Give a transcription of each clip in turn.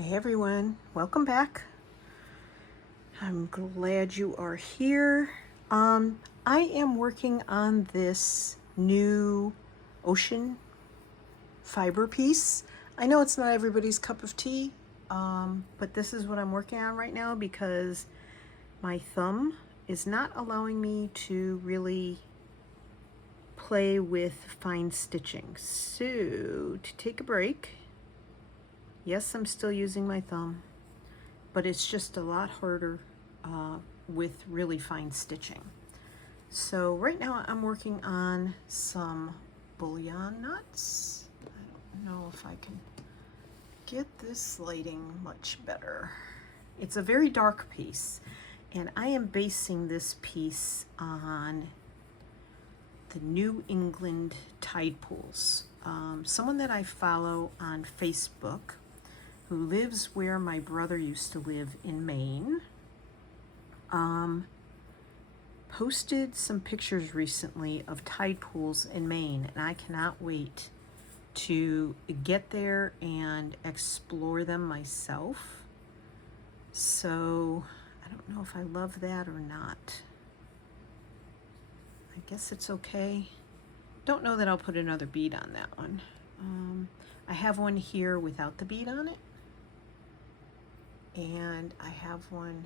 Hey everyone, welcome back. I'm glad you are here. I am working on this new ocean fiber piece. I know it's not everybody's cup of tea, but this is what I'm working on right now because my thumb is not allowing me to really play with fine stitching. So to take a break, yes, I'm still using my thumb, but it's just a lot harder with really fine stitching. So right now I'm working on some bullion knots. I don't know if I can get this lighting much better. It's a very dark piece, and I am basing this piece on the New England tide pools. Someone that I follow on Facebook who lives where my brother used to live in Maine, posted some pictures recently of tide pools in Maine, and I cannot wait to get there and explore them myself. So I don't know if I love that or not. I guess it's okay. Don't know that I'll put another bead on that one. I have one here without the bead on it, and I have one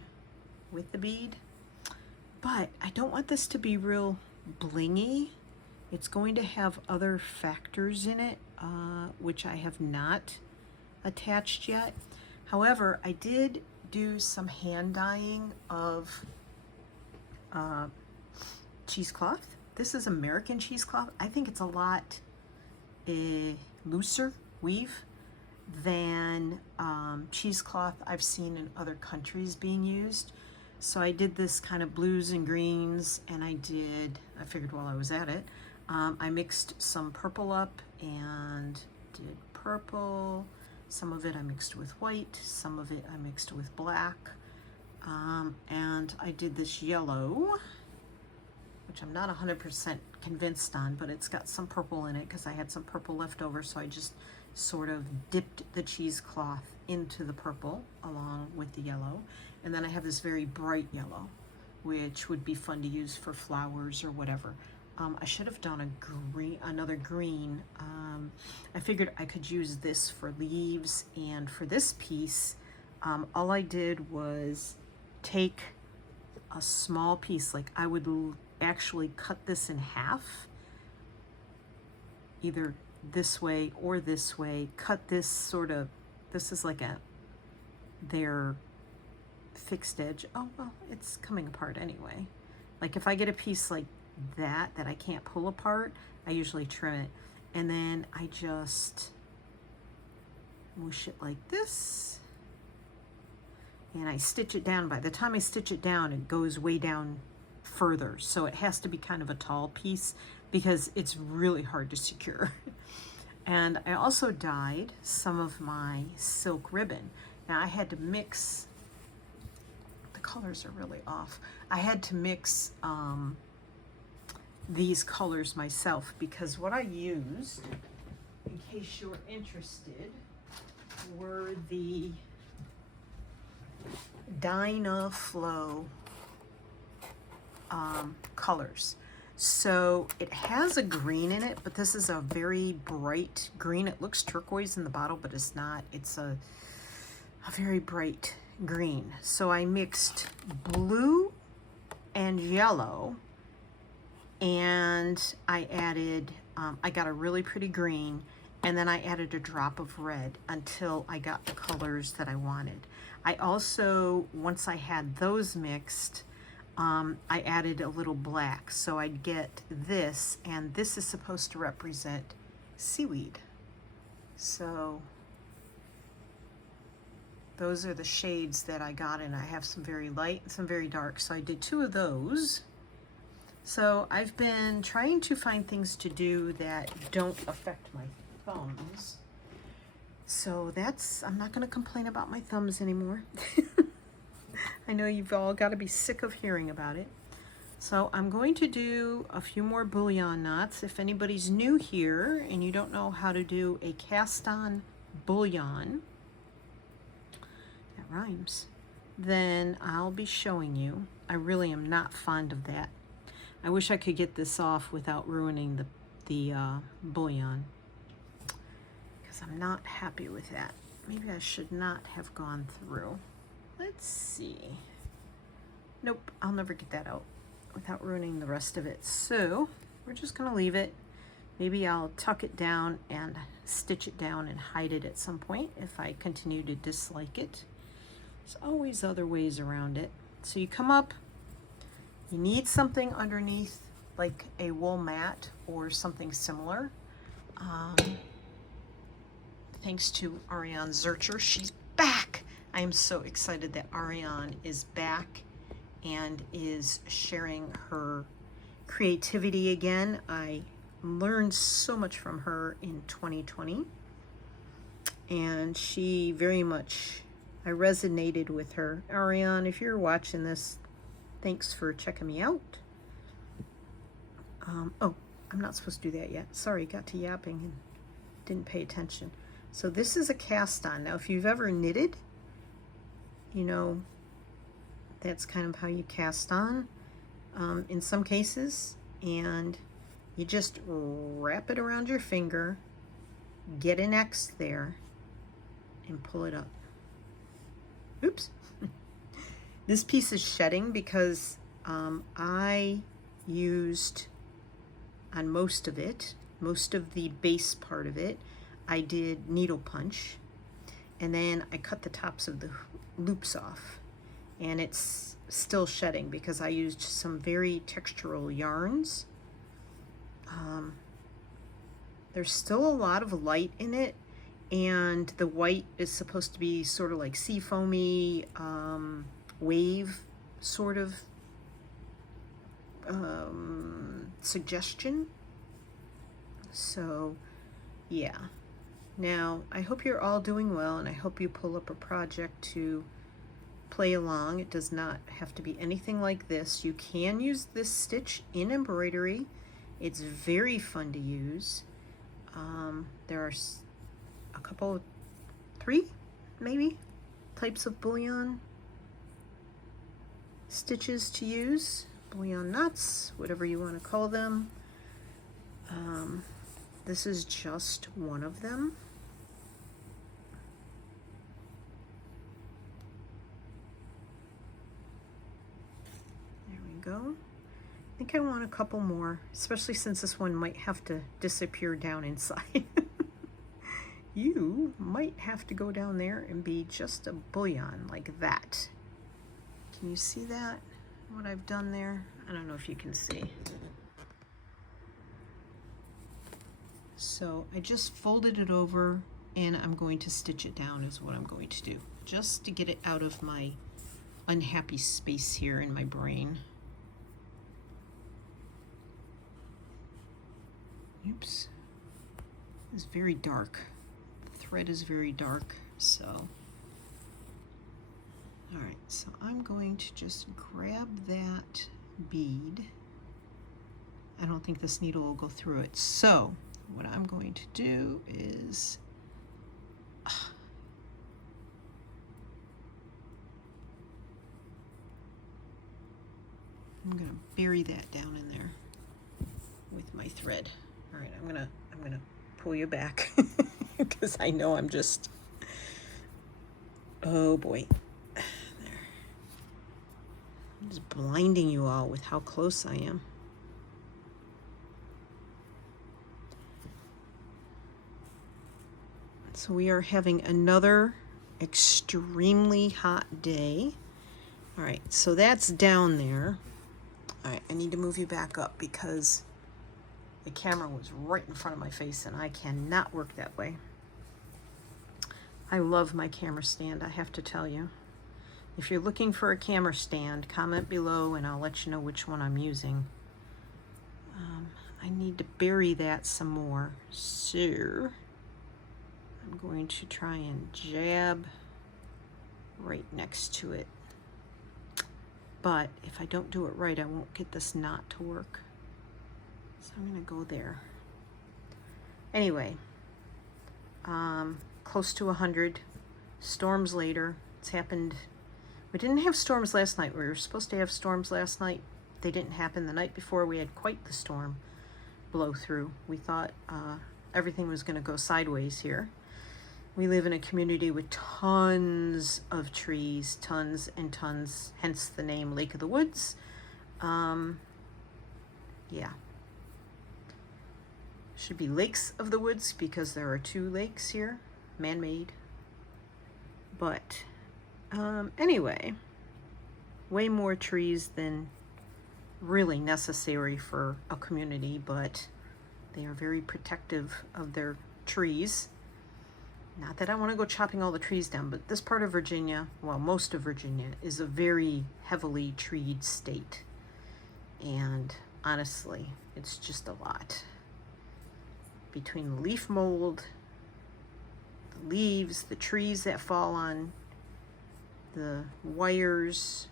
with the bead, but I don't want this to be real blingy. It's going to have other factors in it, which I have not attached yet. However, I did do some hand dyeing of cheesecloth. This is American cheesecloth. I think it's a lot looser weave than cheesecloth I've seen in other countries being used. So I did this kind of blues and greens, and I figured while I was at it, I mixed some purple up and did purple. Some of it I mixed with white, some of it I mixed with black, and I did this yellow, which I'm not 100% convinced on, but it's got some purple in it because I had some purple left over, so I just sort of dipped the cheesecloth into the purple along with the yellow. And then I have this very bright yellow, which would be fun to use for flowers or whatever. I should have done another green. I figured I could use this for leaves, and for this piece, all I did was take a small piece, like I would actually cut this in half, either this way or this way, cut this sort of, this is like their fixed edge. Oh, well, it's coming apart anyway. Like if I get a piece like that I can't pull apart, I usually trim it. And then I just whoosh it like this, and I stitch it down. By the time I stitch it down, it goes way down further. So it has to be kind of a tall piece because it's really hard to secure. And I also dyed some of my silk ribbon. Now I had to mix, the colors are really off. I had to mix these colors myself because what I used, in case you're interested, were the Dynaflow colors. So it has a green in it, but this is a very bright green. It looks turquoise in the bottle, but it's not. It's a very bright green. So I mixed blue and yellow, and I added, I got a really pretty green, and then I added a drop of red until I got the colors that I wanted. I also, once I had those mixed, I added a little black, so I'd get this, and this is supposed to represent seaweed. So those are the shades that I got, and I have some very light and some very dark, so I did 2 of those. So I've been trying to find things to do that don't affect my thumbs. So I'm not gonna complain about my thumbs anymore. I know you've all got to be sick of hearing about it. So I'm going to do a few more bullion knots. If anybody's new here and you don't know how to do a cast on bullion, rhymes, then I'll be showing you. I really am not fond of that. I wish I could get this off without ruining the bouillon, because I'm not happy with that. Maybe I should not have gone through. Let's see. Nope, I'll never get that out without ruining the rest of it. So we're just gonna leave it. Maybe I'll tuck it down and stitch it down and hide it at some point if I continue to dislike it. There's always other ways around it. So you come up, you need something underneath, like a wool mat or something similar. Thanks to Ariane Zurcher, she's back. I am so excited that Ariane is back and is sharing her creativity again. I learned so much from her in 2020, and she very much, I resonated with her. Ariane, if you're watching this, thanks for checking me out. Oh, I'm not supposed to do that yet. Sorry, got to yapping and didn't pay attention. So this is a cast on. Now, if you've ever knitted, you know, that's kind of how you cast on in some cases. And you just wrap it around your finger, get an X there, and pull it up. Oops. This piece is shedding because I used, on most of it, most of the base part of it, I did needle punch, and then I cut the tops of the loops off, and it's still shedding because I used some very textural yarns. There's still a lot of light in it, and the white is supposed to be sort of like sea foamy, wave sort of suggestion. So yeah. Now, I hope you're all doing well, and I hope you pull up a project to play along. It does not have to be anything like this. You can use this stitch in embroidery. It's very fun to use. There are a couple, 3 maybe, types of bouillon stitches to use. Bouillon knots, whatever you want to call them. This is just one of them. There we go. I think I want a couple more, especially since this one might have to disappear down inside. You might have to go down there and be just a bouillon like that. Can you see that? What I've done there? I don't know if you can see. So I just folded it over, and I'm going to stitch it down is what I'm going to do, just to get it out of my unhappy space here in my brain. Oops. It's very dark. The thread is very dark, so. All right, so I'm going to just grab that bead. I don't think this needle will go through it. So what I'm going to do is I'm gonna bury that down in there with my thread. All right, I'm gonna pull you back because I know I'm just, oh boy. There. I'm just blinding you all with how close I am. So we are having another extremely hot day. All right, so that's down there. All right, I need to move you back up because the camera was right in front of my face and I cannot work that way. I love my camera stand, I have to tell you. If you're looking for a camera stand, comment below and I'll let you know which one I'm using. I need to bury that some more. So I'm going to try and jab right next to it. But if I don't do it right, I won't get this knot to work. So I'm gonna go there. Anyway, close to 100, storms later, It's happened. We didn't have storms last night. We were supposed to have storms last night. They didn't happen. The night before, we had quite the storm blow through. We thought everything was going to go sideways here. We live in a community with tons of trees, tons and tons, hence the name Lake of the Woods. Yeah. Should be Lakes of the Woods because there are 2 lakes here, man-made. But anyway, way more trees than really necessary for a community, but they are very protective of their trees. Not that I want to go chopping all the trees down, but this part of Virginia, well, most of Virginia, is a very heavily treed state. And honestly, it's just a lot. Between the leaf mold, the leaves, the trees that fall on the wires,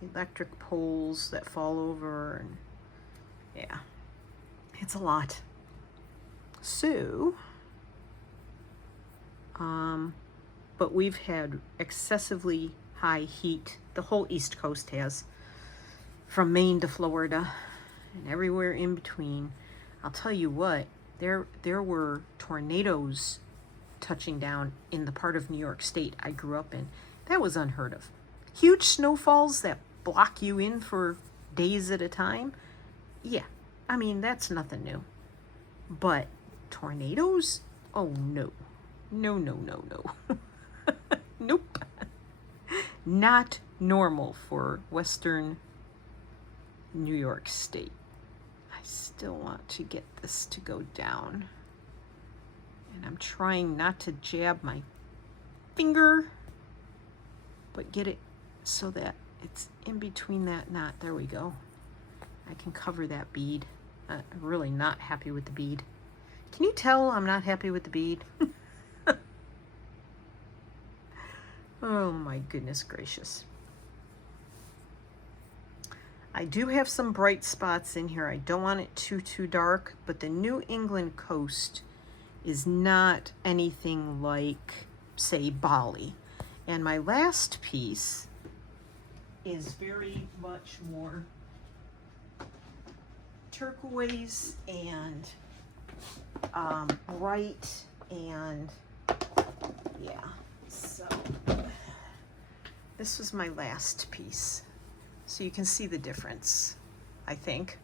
the electric poles that fall over, and yeah, it's a lot. So, but we've had excessively high heat. The whole East Coast has, from Maine to Florida and everywhere in between. I'll tell you what, there were tornadoes touching down in the part of New York State I grew up in. That was unheard of. Huge snowfalls that block you in for days at a time. Yeah, I mean, that's nothing new. But tornadoes? Oh, no. No, no, no, no. Nope. Not normal for Western New York State. I still want to get this to go down. And I'm trying not to jab my finger, but get it so that it's in between that knot. There we go. I can cover that bead. I'm really not happy with the bead. Can you tell I'm not happy with the bead? Oh my goodness gracious. I do have some bright spots in here. I don't want it too dark, but the New England coast is not anything like, say, Bali. And my last piece is very much more turquoise and bright, and yeah, so this was my last piece. So you can see the difference, I think.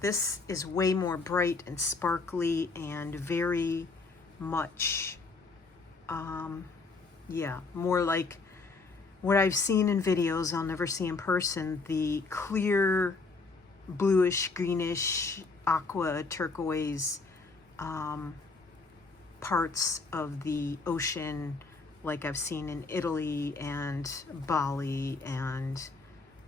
This is way more bright and sparkly and very much, yeah, more like what I've seen in videos, I'll never see in person, the clear, bluish, greenish, aqua, turquoise parts of the ocean, like I've seen in Italy and Bali and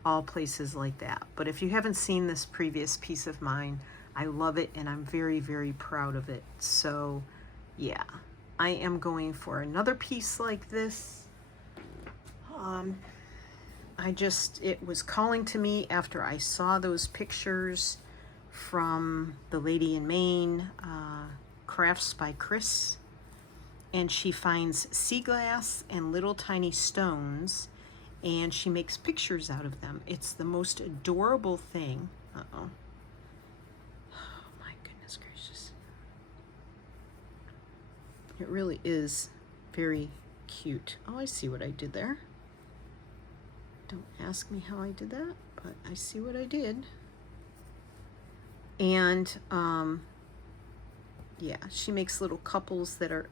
all places like that. But if you haven't seen this previous piece of mine, I love it and I'm very, very proud of it. So yeah, I am going for another piece like this. It was calling to me after I saw those pictures from the lady in Maine, Crafts by Chris, and she finds sea glass and little tiny stones and she makes pictures out of them. It's the most adorable thing. Uh-oh. Oh my goodness gracious. It really is very cute. Oh, I see what I did there. Don't ask me how I did that, but I see what I did. And yeah, she makes little couples that are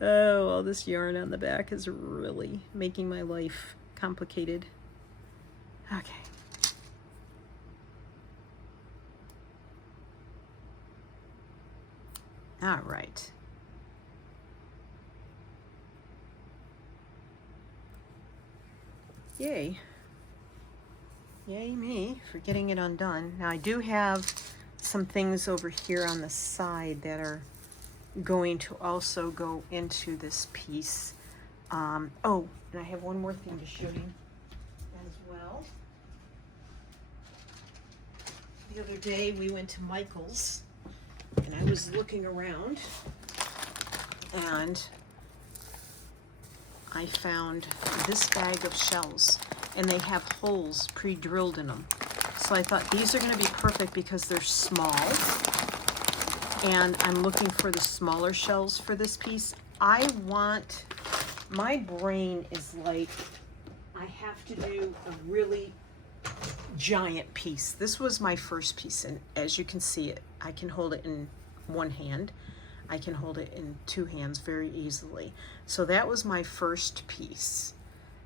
oh, all this yarn on the back is really making my life complicated. Okay. All right. Yay. Yay me for getting it undone. Now I do have some things over here on the side that are going to also go into this piece. Oh, and I have one more thing to show you as well. The other day we went to Michael's and I was looking around and I found this bag of shells, and they have holes pre-drilled in them. So I thought these are going to be perfect because they're small, and I'm looking for the smaller shells for this piece. My brain is like, I have to do a really giant piece. This was my first piece, and as you can see it, I can hold it in one hand. I can hold it in two hands very easily. So that was my first piece,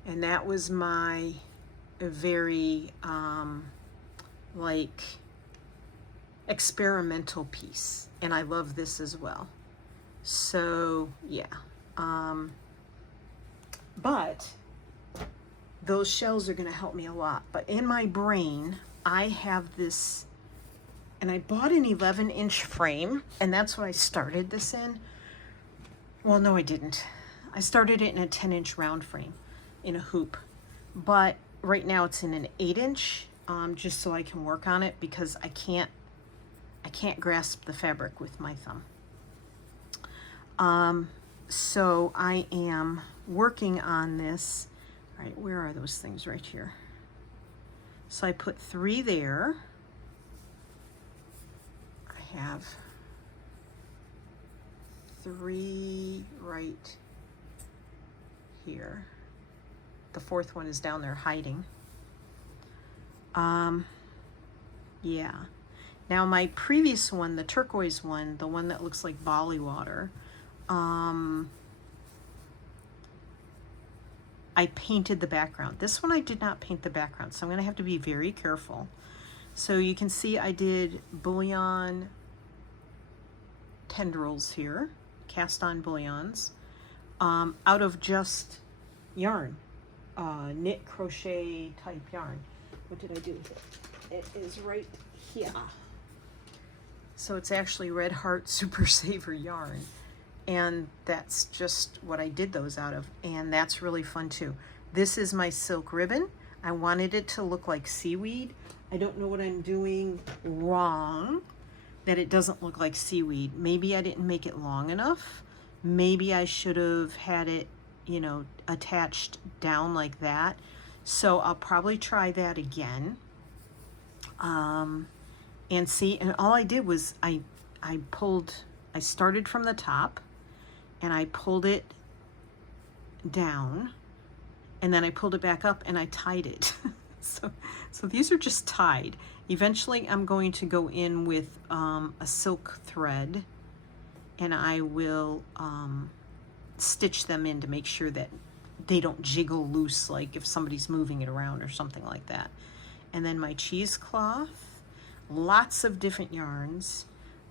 and that was my very like experimental piece, and I love this as well. So yeah, but those shells are going to help me a lot. But in my brain, I have this, and I bought an 11-inch frame, and that's what I started this in. Well, no, I didn't. I started it in a 10-inch round frame in a hoop, but right now it's in an 8-inch, just so I can work on it, because I can't grasp the fabric with my thumb. So I am working on this. All right, where are those things? Right here. So I put 3 there. I have 3 right here. The 4th one is down there hiding. Yeah. Now my previous one, the turquoise one, the one that looks like Bali water, I painted the background. This one I did not paint the background, so I'm going to have to be very careful. So you can see I did bullion tendrils here, cast on bullions, out of just yarn, knit crochet type yarn. What did I do with it? It is right here. So it's actually Red Heart Super Saver yarn. And that's just what I did those out of. And that's really fun too. This is my silk ribbon. I wanted it to look like seaweed. I don't know what I'm doing wrong that it doesn't look like seaweed. Maybe I didn't make it long enough. Maybe I should have had it, you know, attached down like that. So I'll probably try that again. And see, and all I did was I started from the top, and I pulled it down, and then I pulled it back up and I tied it. so these are just tied. Eventually I'm going to go in with a silk thread, and I will stitch them in to make sure that they don't jiggle loose, like if somebody's moving it around or something like that. And then my cheesecloth, lots of different yarns.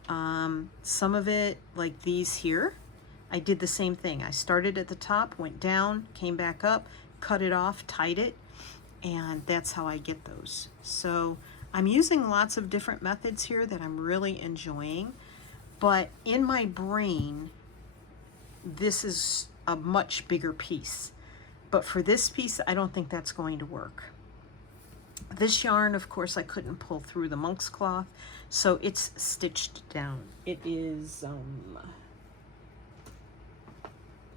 Some of it, like these here, I did the same thing. I started at the top, went down, came back up, cut it off, tied it, and that's how I get those. So I'm using lots of different methods here that I'm really enjoying, but in my brain, this is a much bigger piece. But for this piece, I don't think that's going to work. This yarn, of course, I couldn't pull through the monk's cloth, so it's stitched down. It is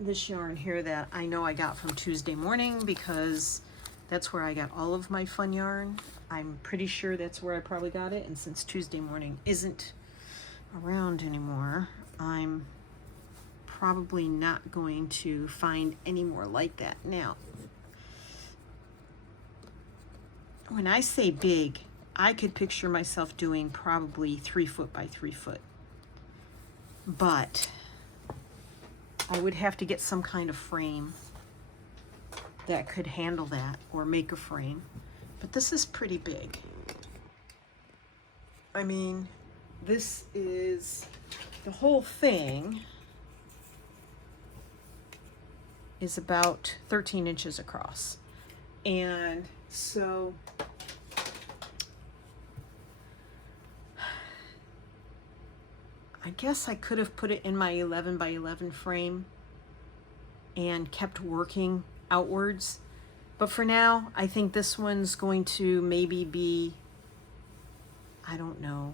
this yarn here that I know I got from Tuesday Morning, because that's where I got all of my fun yarn. I'm pretty sure that's where I probably got it, and since Tuesday Morning isn't around anymore, I'm probably not going to find any more like that. Now, when I say big, I could picture myself doing probably 3 foot by 3 foot, but I would have to get some kind of frame that could handle that, or make a frame. But this is pretty big. I mean, this is, the whole thing is about 13 inches across. And so I guess I could have put it in my 11 by 11 frame and kept working outwards. But for now, I think this one's going to maybe be, I don't know.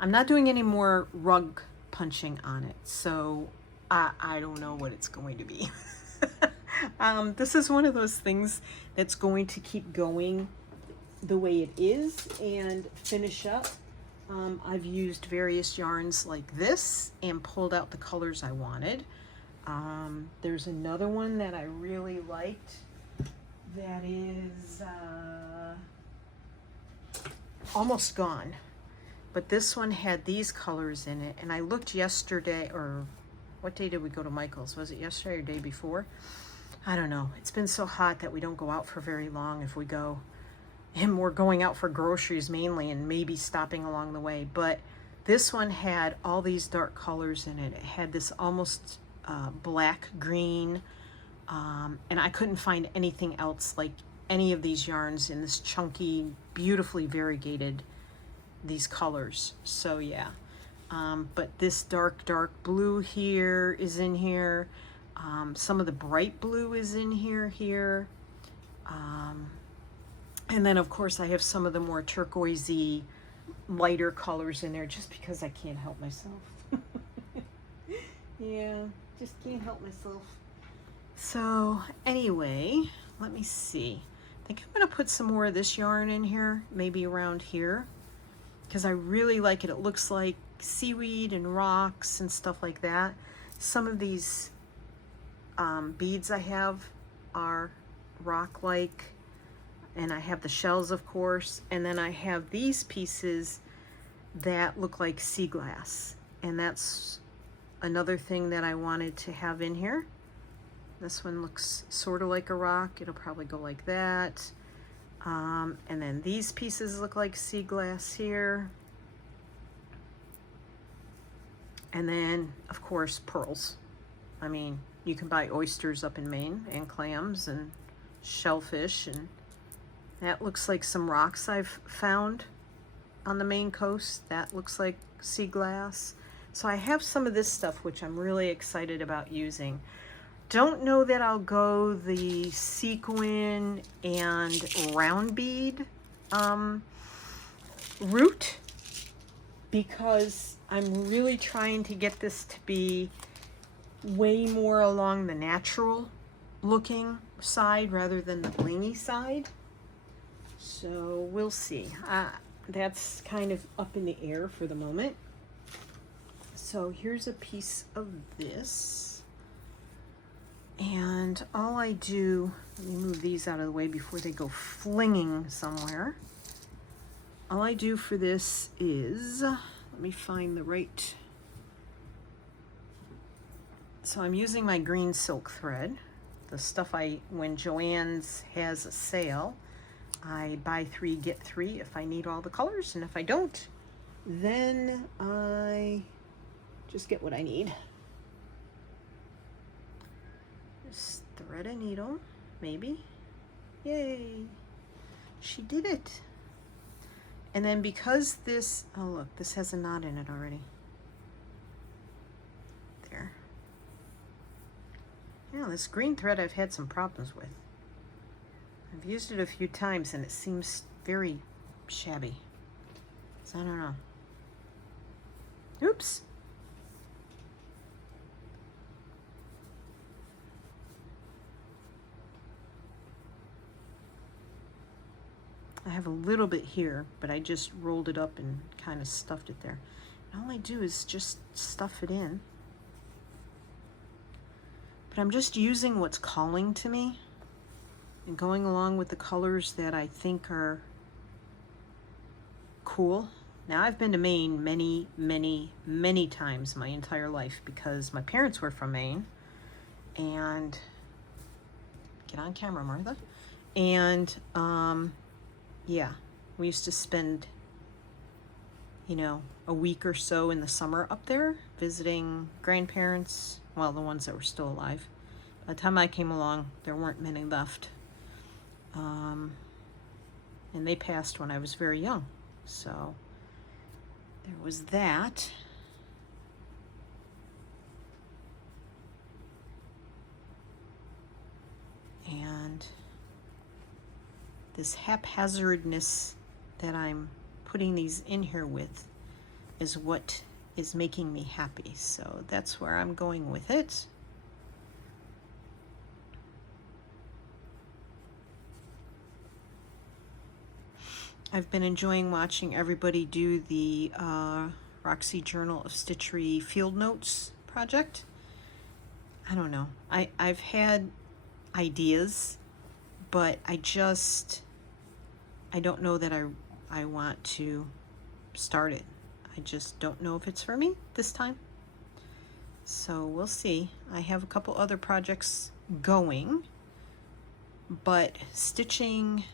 I'm not doing any more rug punching on it, so I don't know what it's going to be. This is one of those things that's going to keep going the way it is and finish up. I've used various yarns like this and pulled out the colors I wanted. There's another one that I really liked that is almost gone. But this one had these colors in it, and I looked yesterday, or what day did we go to Michael's? Was it yesterday or day before? I don't know. It's been so hot that we don't go out for very long if we go. And we're going out for groceries mainly and maybe stopping along the way. But this one had all these dark colors in it. It had this almost black green, and I couldn't find anything else like any of these yarns in this chunky, beautifully variegated these colors. So yeah, but this dark blue here is in here. Some of the bright blue is in here. And then of course I have some of the more turquoisey, lighter colors in there just because I can't help myself. Yeah, just can't help myself. So anyway, let me see. I think I'm gonna put some more of this yarn in here, maybe around here, because I really like it. It looks like seaweed and rocks and stuff like that. Some of these beads I have are rock-like, and I have the shells, of course, and then I have these pieces that look like sea glass, and that's another thing that I wanted to have in here. This one looks sort of like a rock. It'll probably go like that. And then these pieces look like sea glass here. And then, of course, pearls. I mean, you can buy oysters up in Maine, and clams and shellfish, and that looks like some rocks I've found on the Maine coast. That looks like sea glass. So I have some of this stuff which I'm really excited about using. Don't know that I'll go the sequin and round bead route, because I'm really trying to get this to be way more along the natural looking side rather than the blingy side. So we'll see. That's kind of up in the air for the moment. So here's a piece of this. And all I do, let me move these out of the way before they go flinging somewhere. All I do for this is, let me find the right. So I'm using my green silk thread, the stuff when Joann's has a sale, I buy 3, get 3 if I need all the colors, and if I don't, then I just get what I need. Just thread a needle, maybe. Yay! She did it. And then because this, oh look, this has a knot in it already. There. Yeah, this green thread I've had some problems with. I've used it a few times and it seems very shabby. So I don't know. Oops. I have a little bit here, but I just rolled it up and kind of stuffed it there. And all I do is just stuff it in. But I'm just using what's calling to me and going along with the colors that I think are cool. Now, I've been to Maine many, many, many times my entire life because my parents were from Maine. And get on camera, Martha. And yeah, we used to spend, you know, a week or so in the summer up there visiting grandparents, well, the ones that were still alive. By the time I came along, there weren't many left. And they passed when I was very young. So there was that. And this haphazardness that I'm putting these in here with is what is making me happy. So that's where I'm going with it. I've been enjoying watching everybody do the Roxy Journal of Stitchery Field Notes project. I don't know. I've had ideas, but I don't know that I want to start it. I just don't know if it's for me this time. So we'll see. I have a couple other projects going, but stitching,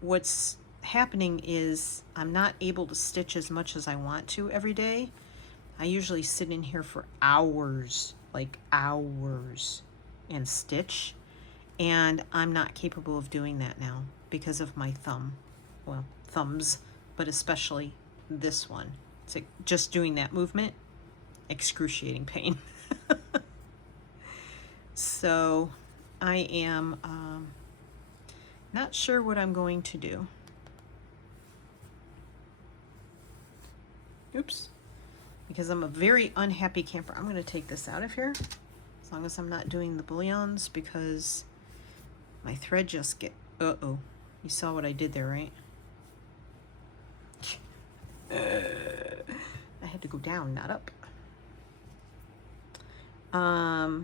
what's happening is I'm not able to stitch as much as I want to every day. I usually sit in here for hours, like hours, and stitch, and I'm not capable of doing that now because of my thumb. Well, thumbs, but especially this one. It's like just doing that movement, excruciating pain. So I am not sure what I'm going to do. Oops. Because I'm a very unhappy camper. I'm going to take this out of here as long as I'm not doing the bullions, because my thread just get... Uh-oh. You saw what I did there, right? I had to go down, not up. I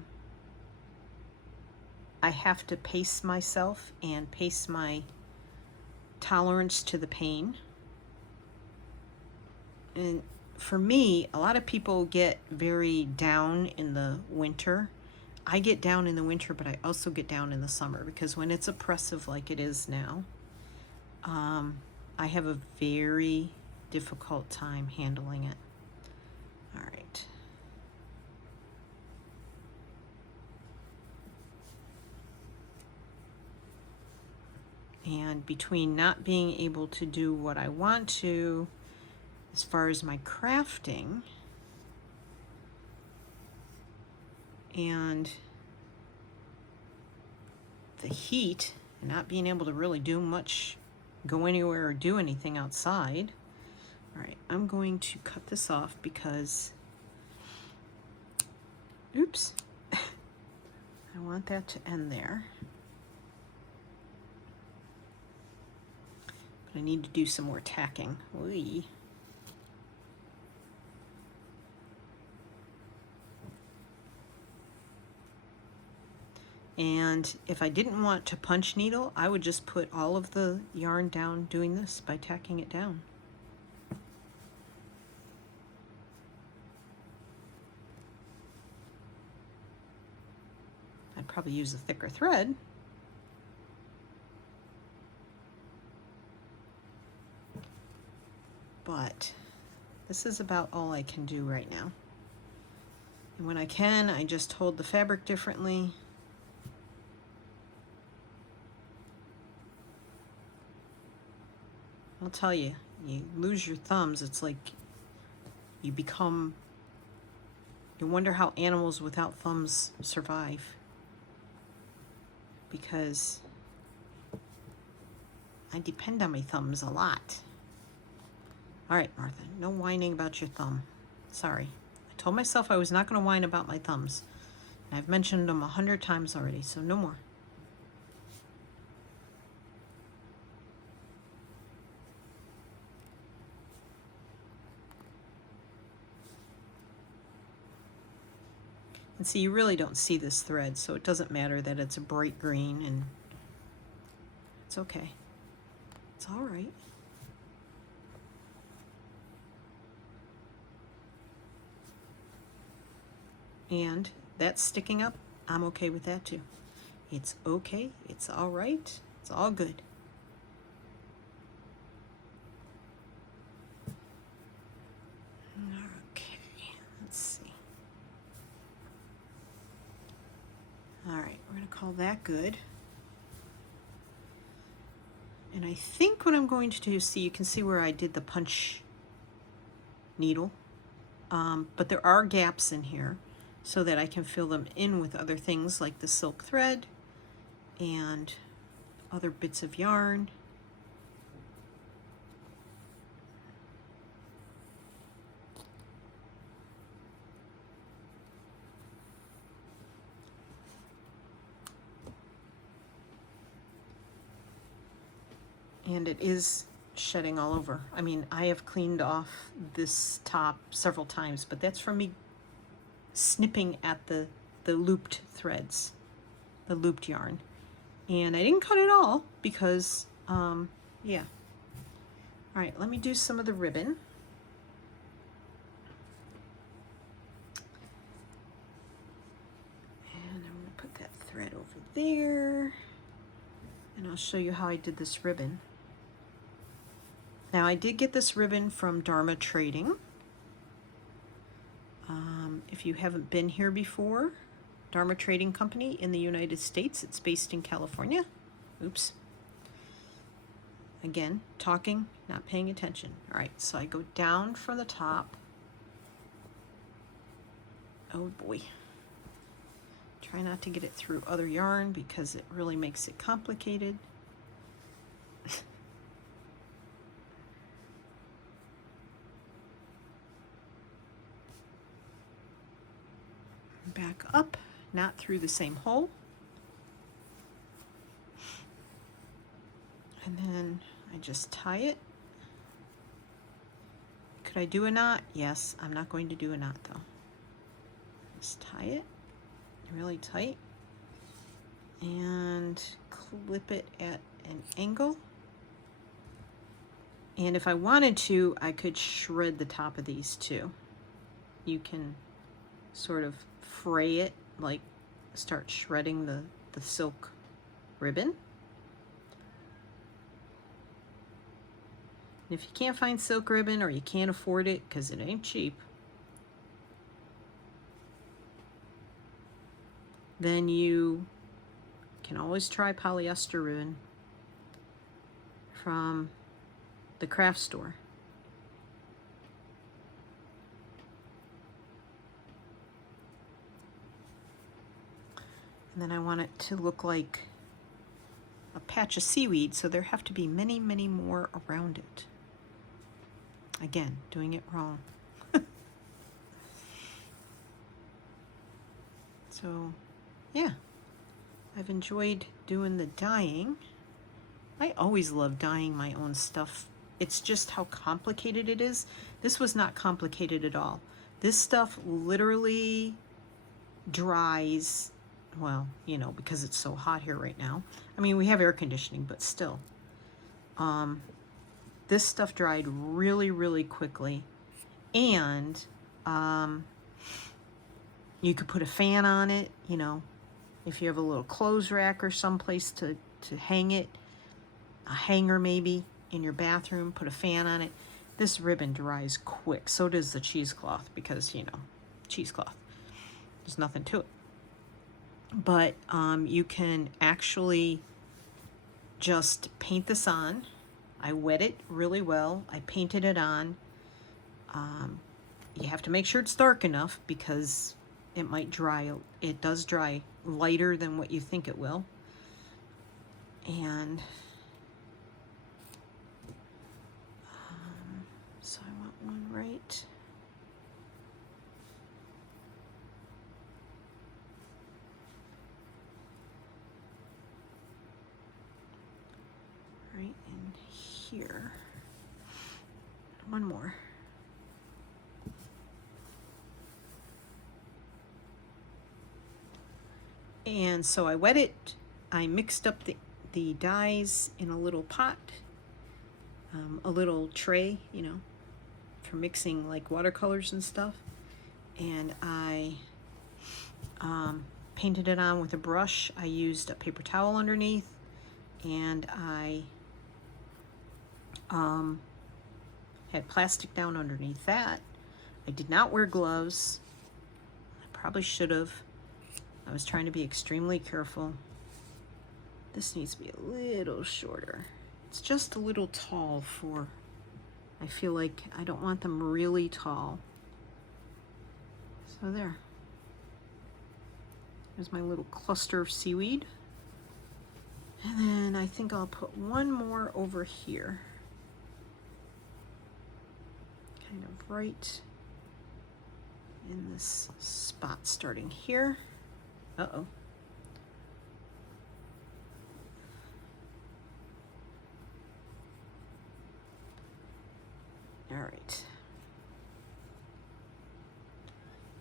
have to pace myself and pace my tolerance to the pain. And for me, a lot of people get very down in the winter. I get down in the winter, but I also get down in the summer, because when it's oppressive like it is now, I have a very difficult time handling it. All right. And between not being able to do what I want to as far as my crafting and the heat and not being able to really do much, go anywhere or do anything outside. All right, I'm going to cut this off because, oops, I want that to end there. But I need to do some more tacking. Oy. And if I didn't want to punch needle, I would just put all of the yarn down doing this by tacking it down. I'd probably use a thicker thread. But this is about all I can do right now. And when I can, I just hold the fabric differently. I'll tell you, you lose your thumbs, it's like you wonder how animals without thumbs survive. Because I depend on my thumbs a lot. All right, Martha, no whining about your thumb. Sorry. I told myself I was not going to whine about my thumbs. And I've mentioned them 100 times already, so no more. And see, you really don't see this thread, so it doesn't matter that it's a bright green, and it's okay. It's all right. And that's sticking up, I'm okay with that too. It's okay, it's all right, it's all good. Okay, let's see. All right, we're gonna call that good. And I think what I'm going to do, see, you can see where I did the punch needle, but there are gaps in here so that I can fill them in with other things like the silk thread and other bits of yarn. And it is shedding all over. I mean, I have cleaned off this top several times, but that's from me snipping at the looped threads, the looped yarn. And I didn't cut it all because, yeah. All right, let me do some of the ribbon. And I'm gonna put that thread over there. And I'll show you how I did this ribbon. Now I did get this ribbon from Dharma Trading. If you haven't been here before, Dharma Trading Company in the United States, it's based in California. Oops. Again, talking, not paying attention. All right, so I go down from the top. Oh boy. Try not to get it through other yarn because it really makes it complicated. Back up, not through the same hole. And then I just tie it. Could I do a knot? Yes, I'm not going to do a knot though. Just tie it really tight and clip it at an angle. And if I wanted to, I could shred the top of these too. You can sort of fray it, like start shredding the silk ribbon. And if you can't find silk ribbon or you can't afford it because it ain't cheap, then you can always try polyester ribbon from the craft store. And then I want it to look like a patch of seaweed, so there have to be many, many more around it. Again, doing it wrong. So, yeah, I've enjoyed doing the dyeing. I always love dyeing my own stuff. It's just how complicated it is. This was not complicated at all. This stuff literally dries, well, you know, because it's so hot here right now. I mean, we have air conditioning, but still. This stuff dried really, really quickly. And you could put a fan on it, you know, if you have a little clothes rack or someplace to hang it, a hanger maybe in your bathroom, put a fan on it. This ribbon dries quick. So does the cheesecloth because, you know, cheesecloth. There's nothing to it. But you can actually just paint this on. I wet it really well. I painted it on. You have to make sure it's dark enough because it might dry. It does dry lighter than what you think it will. And so I want one right. Right in here. One more. And so I wet it. I mixed up the dyes in a little pot, a little tray, you know, for mixing like watercolors and stuff. And I painted it on with a brush. I used a paper towel underneath, and I had plastic down underneath that. I did not wear gloves. I probably should have. I was trying to be extremely careful. This needs to be a little shorter. It's just a little tall for, I feel like I don't want them really tall. So there. There's my little cluster of seaweed. And then I think I'll put one more over here. Kind of right in this spot starting here. Uh-oh. All right.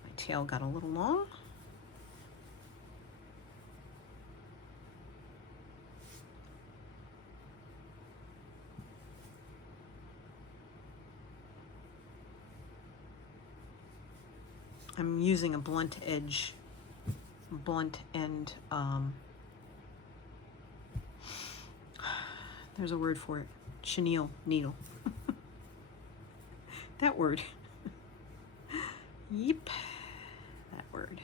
My tail got a little long. I'm using a blunt end, there's a word for it, chenille needle. That word. Yep, that word.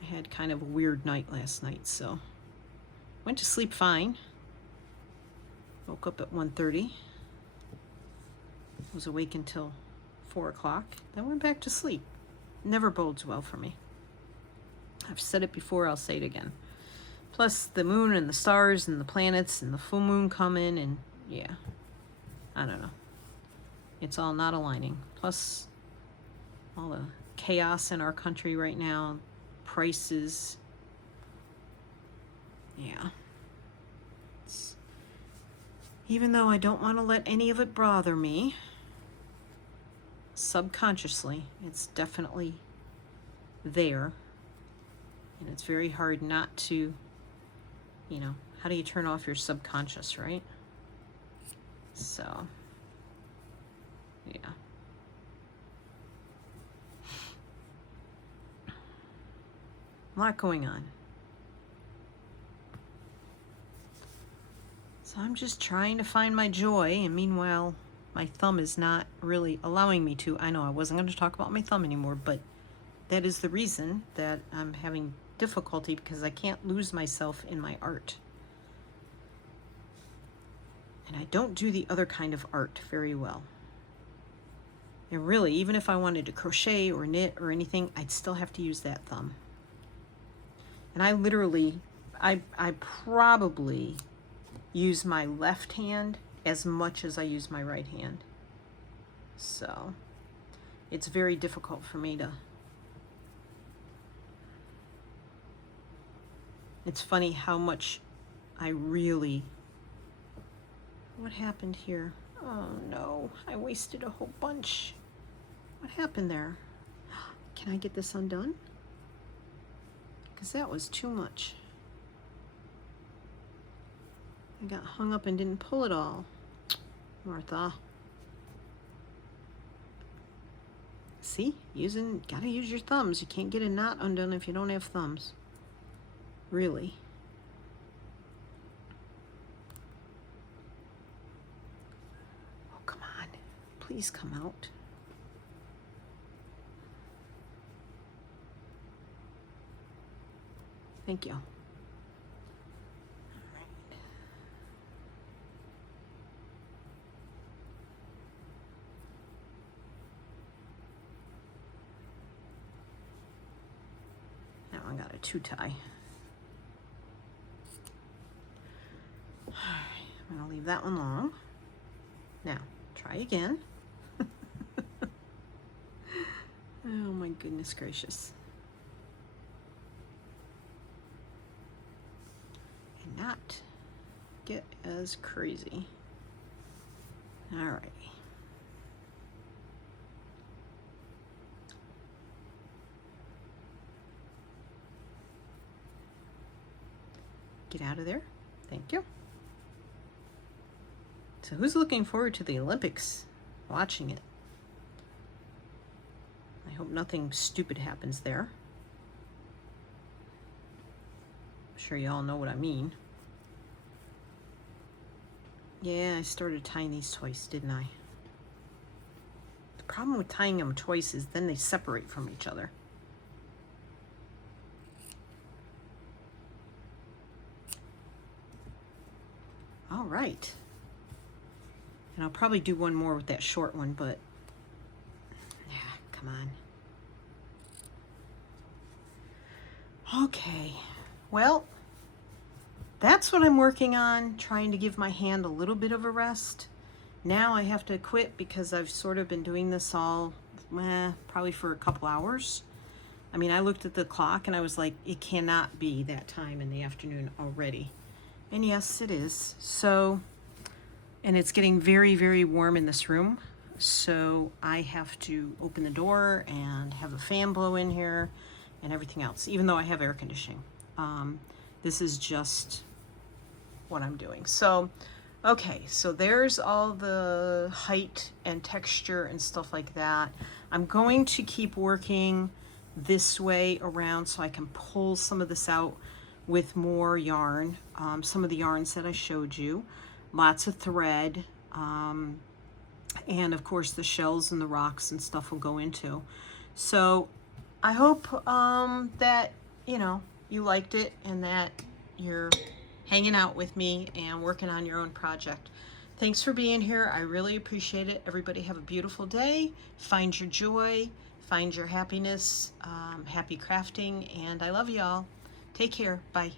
I had kind of a weird night last night, so went to sleep fine. Woke up at 1:30. Was awake until 4 o'clock, then went back to sleep. Never bodes well for me. I've said it before, I'll say it again. Plus the moon and the stars and the planets and the full moon coming, and yeah, I don't know. It's all not aligning. Plus all the chaos in our country right now, prices. Yeah. Even though I don't want to let any of it bother me, subconsciously, it's definitely there. And it's very hard not to, you know, how do you turn off your subconscious, right? So, yeah. A lot going on. So I'm just trying to find my joy, and meanwhile, my thumb is not really allowing me to. I know I wasn't going to talk about my thumb anymore, but that is the reason that I'm having difficulty, because I can't lose myself in my art. And I don't do the other kind of art very well. And really, even if I wanted to crochet or knit or anything, I'd still have to use that thumb. And I literally, I probably use my left hand as much as I use my right hand. So it's very difficult for me to. It's funny how much I really. What happened here? Oh no, I wasted a whole bunch. What happened there? Can I get this undone? Because that was too much. I got hung up and didn't pull it all. Martha. See? Gotta use your thumbs. You can't get a knot undone if you don't have thumbs. Really. Oh, come on. Please come out. Thank you. That one got a 2-tie. All right, I'm gonna leave that one long. Now, try again. Oh my goodness gracious. And not get as crazy. All right. Get out of there. Thank you. So who's looking forward to the Olympics? Watching it. I hope nothing stupid happens there. I'm sure you all know what I mean. Yeah, I started tying these twice, didn't I? The problem with tying them twice is then they separate from each other. All right. And I'll probably do one more with that short one, but yeah, come on. Okay, well, that's what I'm working on, trying to give my hand a little bit of a rest. Now I have to quit because I've sort of been doing this all, probably for a couple hours. I mean, I looked at the clock and I was like, it cannot be that time in the afternoon already. And yes, it is. So And it's getting very, very warm in this room. So I have to open the door and have the fan blow in here and everything else, even though I have air conditioning. This is just what I'm doing. So, okay, so there's all the height and texture and stuff like that. I'm going to keep working this way around so I can pull some of this out with more yarn. Some of the yarns that I showed you, lots of thread, and of course the shells and the rocks and stuff will go into. So I hope that, you know, you liked it and that you're hanging out with me and working on your own project. Thanks for being here. I really appreciate it. Everybody have a beautiful day. Find your joy, find your happiness, happy crafting, and I love y'all. Take care. Bye.